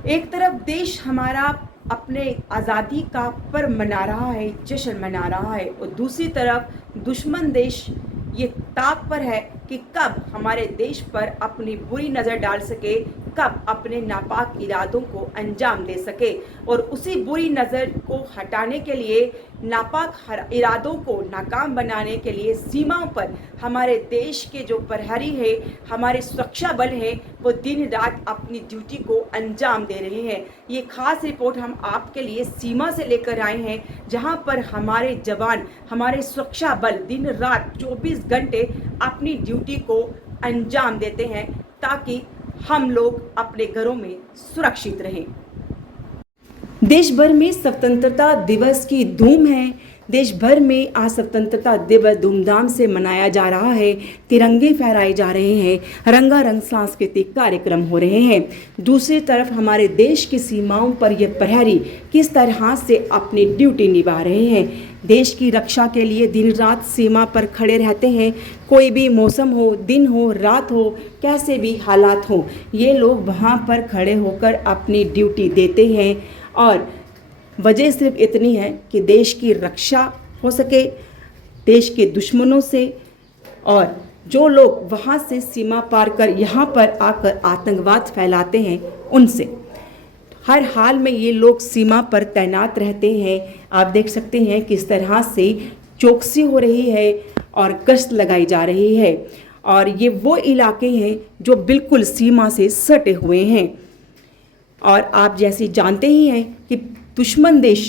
एक तरफ देश हमारा अपने आज़ादी का पर्व मना रहा है, जश्न मना रहा है, और दूसरी तरफ दुश्मन देश ये ताक पर है कि कब हमारे देश पर अपनी बुरी नज़र डाल सके, कब अपने नापाक इरादों को अंजाम दे सके। और उसी बुरी नज़र को हटाने के लिए, नापाक इरादों को नाकाम बनाने के लिए सीमाओं पर हमारे देश के जो प्रहरी है, हमारे सुरक्षा बल हैं, वो दिन रात अपनी ड्यूटी को अंजाम दे रहे हैं। ये खास रिपोर्ट हम आपके लिए सीमा से लेकर आए हैं, जहां पर हमारे जवान, हमारे सुरक्षा बल दिन रात 24 घंटे अपनी ड्यूटी को अंजाम देते हैं ताकि हम लोग अपने घरों में सुरक्षित रहें। देश भर में स्वतंत्रता दिवस की धूम है। देश भर में आज स्वतंत्रता दिवस धूमधाम से मनाया जा रहा है। तिरंगे फहराए जा रहे हैं, रंगारंग सांस्कृतिक कार्यक्रम हो रहे हैं। दूसरी तरफ हमारे देश की सीमाओं पर ये प्रहरी किस तरह से अपनी ड्यूटी निभा रहे हैं। देश की रक्षा के लिए दिन रात सीमा पर खड़े रहते हैं। कोई भी मौसम हो, दिन हो, रात हो, कैसे भी हालात हो, ये लोग वहाँ पर खड़े होकर अपनी ड्यूटी देते हैं। और वजह सिर्फ इतनी है कि देश की रक्षा हो सके देश के दुश्मनों से, और जो लोग वहाँ से सीमा पार कर यहाँ पर आकर आतंकवाद फैलाते हैं उनसे। हर हाल में ये लोग सीमा पर तैनात रहते हैं। आप देख सकते हैं किस तरह से चौकसी हो रही है और गश्त लगाई जा रही है। और ये वो इलाके हैं जो बिल्कुल सीमा से सटे हुए हैं। और आप जैसे जानते ही हैं कि दुश्मन देश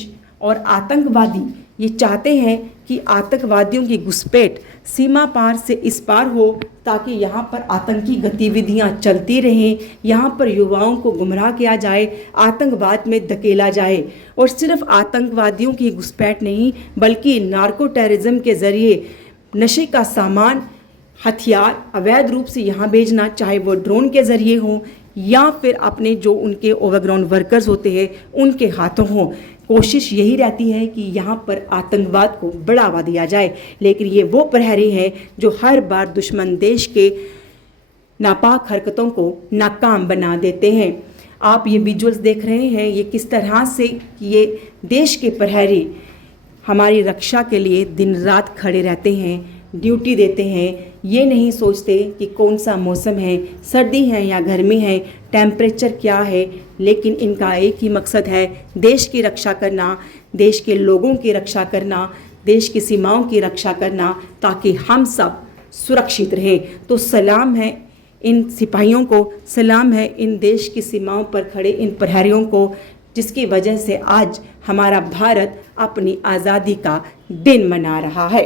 और आतंकवादी ये चाहते हैं कि आतंकवादियों की घुसपैठ सीमा पार से इस पार हो, ताकि यहाँ पर आतंकी गतिविधियाँ चलती रहें, यहाँ पर युवाओं को गुमराह किया जाए, आतंकवाद में धकेला जाए। और सिर्फ आतंकवादियों की घुसपैठ नहीं, बल्कि नार्को टेररिज्म के ज़रिए नशे का सामान, हथियार अवैध रूप से यहाँ भेजना, चाहे वो ड्रोन के ज़रिए हो या फिर अपने जो उनके ओवरग्राउंड वर्कर्स होते हैं उनके हाथों हो। कोशिश यही रहती है कि यहाँ पर आतंकवाद को बढ़ावा दिया जाए। लेकिन ये वो प्रहरी हैं जो हर बार दुश्मन देश के नापाक हरकतों को नाकाम बना देते हैं। आप ये विजुअल्स देख रहे हैं, ये किस तरह से ये देश के प्रहरी हमारी रक्षा के लिए दिन रात खड़े रहते हैं, ड्यूटी देते हैं। ये नहीं सोचते कि कौन सा मौसम है, सर्दी है या गर्मी है, टेम्परेचर क्या है, लेकिन इनका एक ही मकसद है, देश की रक्षा करना, देश के लोगों की रक्षा करना, देश की सीमाओं की रक्षा करना, ताकि हम सब सुरक्षित रहें। तो सलाम है इन सिपाहियों को, सलाम है इन देश की सीमाओं पर खड़े इन प्रहरियों को, जिसकी वजह से आज हमारा भारत अपनी आज़ादी का दिन मना रहा है।